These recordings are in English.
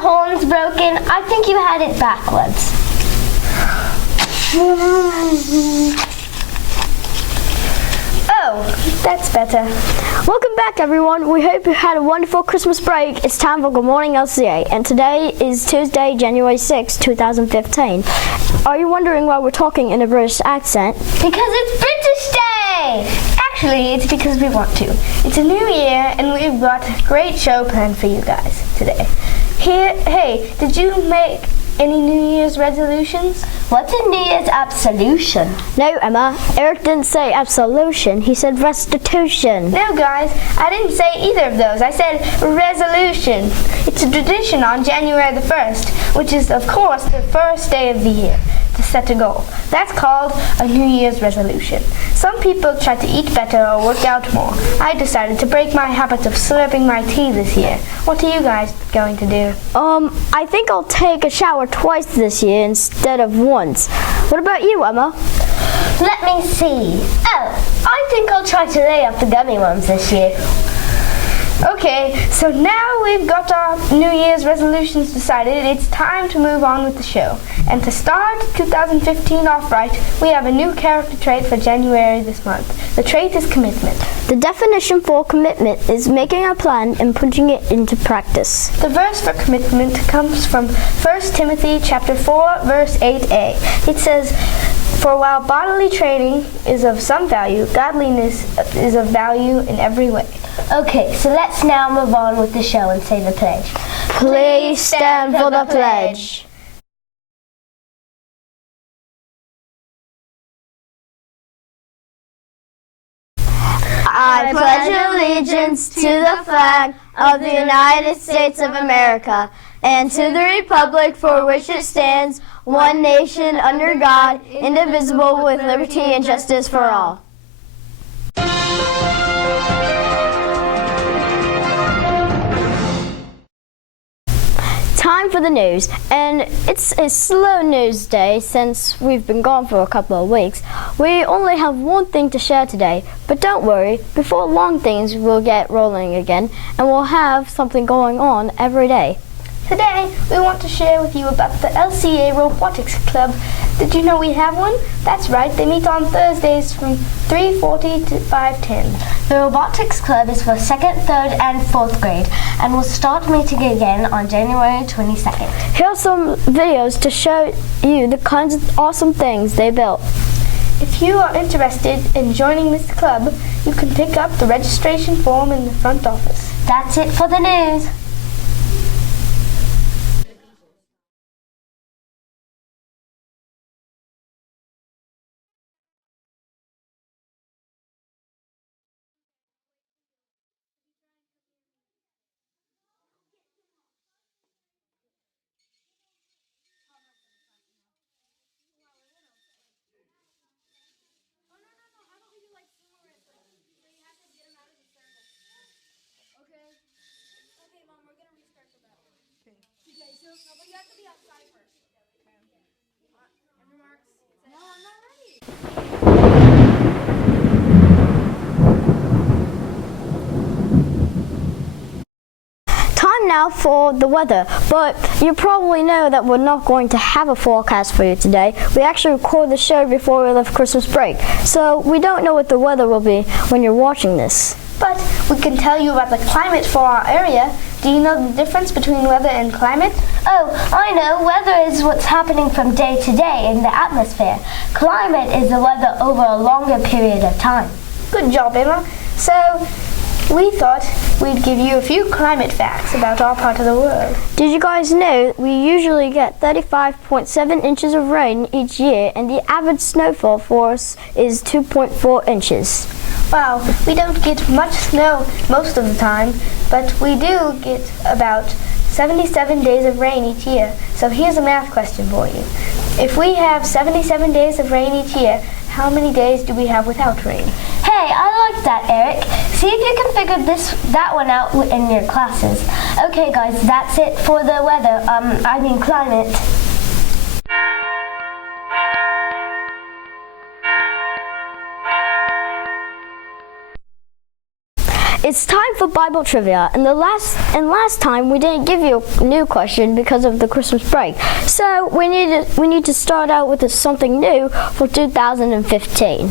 horn's broken. I think you had it backwards. Oh, that's better. Welcome back, everyone. We hope you had a wonderful Christmas break. It's time for Good Morning LCA, and today is Tuesday, January 6, 2015. Are you wondering why we're talking in a British accent? Because it's British Day! Actually, it's because we want to. It's a new year, and we've got a great show planned for you guys today. Hey, did you make any New Year's resolutions? What's a New Year's absolution? No, Emma. Eric didn't say absolution. He said restitution. No, guys. I didn't say either of those. I said resolution. It's a tradition on January the 1st, which is, of course, the first day of the year, to set a goal. That's called a New Year's resolution. Some people try to eat better or work out more. I decided to break my habit of slurping my tea this year. What are you guys going to do? I think I'll take a shower twice this year instead of once. What about you, Emma? Let me see. Oh, I think I'll try to lay off the gummy worms this year. Okay, so now we've got our New Year's resolutions decided, it's time to move on with the show. And to start 2015 off right, we have a new character trait for January this month. The trait is commitment. The definition for commitment is making a plan and putting it into practice. The verse for commitment comes from 1 Timothy chapter 4, verse 8a. It says, "For while bodily training is of some value, godliness is of value in every way." Okay, so let's now move on with the show and say the pledge. Please stand for the pledge. I pledge allegiance to the flag of the United States of America and to the republic for which it stands, one nation under God, indivisible, with liberty and justice for all. Time for the news, and it's a slow news day since we've been gone for a couple of weeks. We only have one thing to share today, but don't worry, before long things will get rolling again, and we'll have something going on every day. Today, we want to share with you about the LCA Robotics Club. Did you know we have one? That's right, they meet on Thursdays from 3:40 to 5:10. The Robotics Club is for 2nd, 3rd and 4th grade and will start meeting again on January 22nd. Here are some videos to show you the kinds of awesome things they built. If you are interested in joining this club, you can pick up the registration form in the front office. That's it for the news. Time now for the weather, but you probably know that we're not going to have a forecast for you today. We actually record the show before we left Christmas break, so we don't know what the weather will be when you're watching this. But we can tell you about the climate for our area. Do you know the difference between weather and climate? Oh, I know. Weather is what's happening from day to day in the atmosphere. Climate is the weather over a longer period of time. Good job, Emma. So, we thought we'd give you a few climate facts about our part of the world. Did you guys know we usually get 35.7 inches of rain each year, and the average snowfall for us is 2.4 inches? Wow, we don't get much snow most of the time, but we do get about 77 days of rain each year. So here's a math question for you. If we have 77 days of rain each year, how many days do we have without rain? Hey, I like that, Eric. See if you can figure that one out in your classes. Okay, guys, that's it for the weather. Climate. it's time for Bible trivia. And last time we didn't give you a new question because of the Christmas break. So we need to start out with something new for 2015.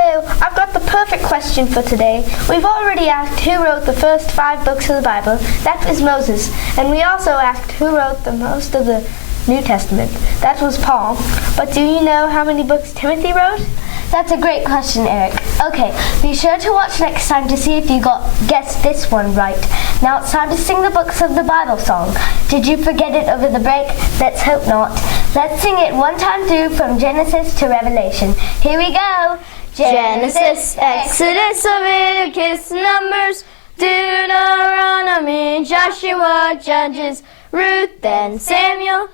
Oh, I've got the perfect question for today. We've already asked who wrote the first 5 books of the Bible. That was Moses. And we also asked who wrote the most of the New Testament. That was Paul. But do you know how many books Timothy wrote? That's a great question, Eric. Okay, be sure to watch next time to see if you guessed this one right. Now it's time to sing the books of the Bible song. Did you forget it over the break? Let's hope not. Let's sing it one time through from Genesis to Revelation. Here we go. Genesis, Exodus, Leviticus, Numbers, Deuteronomy, Joshua, Judges, Ruth, and Samuel,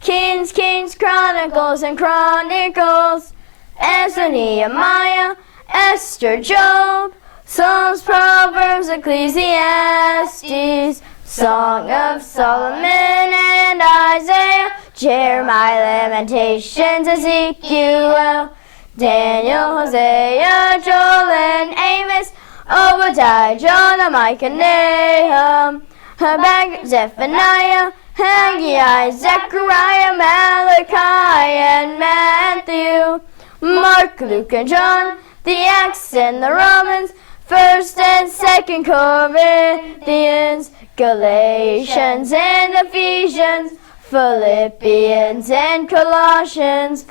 Kings, Chronicles, and Chronicles, Ezra, Nehemiah, Esther, Job, Psalms, Proverbs, Ecclesiastes, Song of Solomon and Isaiah, Jeremiah, Lamentations, Ezekiel, Daniel, Hosea, Joel, and Amos, Obadiah, Jonah, Micah, Nahum, Habakkuk, Zephaniah, Haggai, Zechariah, Malachi, and Matthew, Mark, Luke, and John, the Acts and the Romans, 1st and 2nd Corinthians, Galatians and Ephesians, Philippians and Colossians,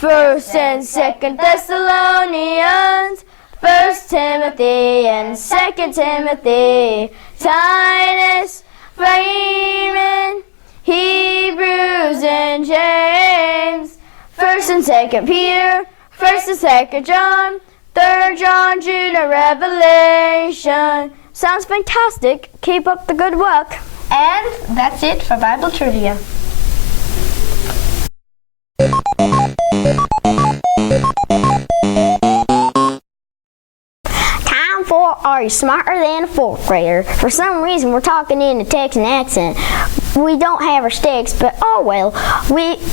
1st and 2nd Thessalonians, 1st Timothy and 2nd Timothy, Titus, Philemon, Hebrews and James, 1st and 2nd Peter, 1st and 2nd John, 3rd John, Jude, and Revelation. Sounds fantastic. Keep up the good work. And that's it for Bible trivia. Time for Are You Smarter Than a 4th Grader? For some reason, we're talking in a Texan accent. We don't have our sticks, but oh well.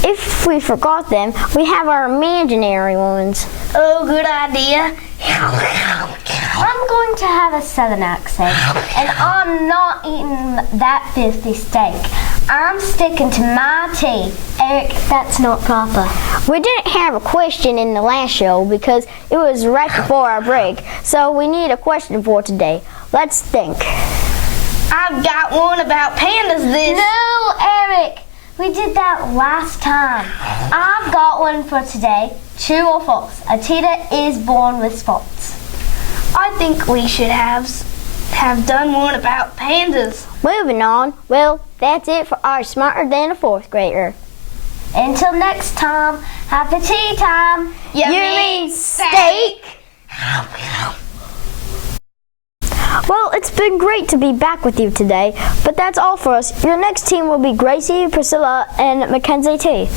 If we forgot them, we have our imaginary ones. Oh, good idea. I'm going to have a southern accent, and I'm not eating that filthy steak. I'm sticking to my tea. Eric, that's not proper. We didn't have a question in the last show because it was right before our break, so we need a question for today. Let's think. I've got one about pandas this. No, Eric, we did that last time. I've got one for today. True or false? A cheetah is born with spots. I think we should have done one about pandas. Moving on. Well, that's it for Are You Smarter Than a 4th Grader? Until next time, happy tea time. You mean steak? Well, it's been great to be back with you today, but that's all for us. Your next team will be Gracie, Priscilla, and Mackenzie T.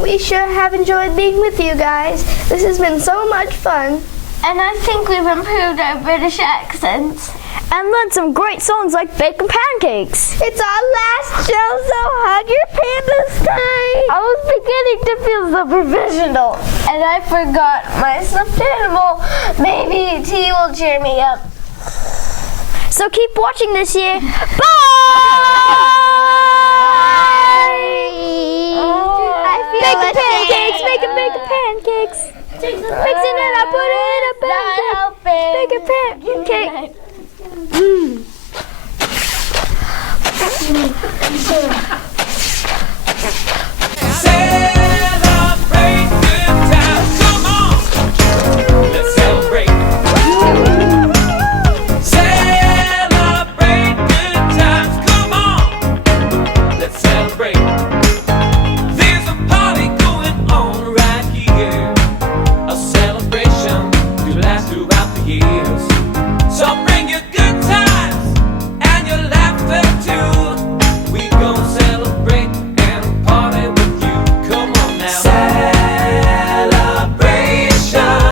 We sure have enjoyed being with you guys. This has been so much fun. And I think we've improved our British accents. And learned some great songs like Bacon Pancakes. It's our last show, so hug your panda stay. I was beginning to feel so professional, and I forgot my stuffed animal. Maybe T will cheer me up. So keep watching this year. Bye! Bacon pancakes, making bacon pancakes. Mixing it up, put it in a pancake. Bacon pancake.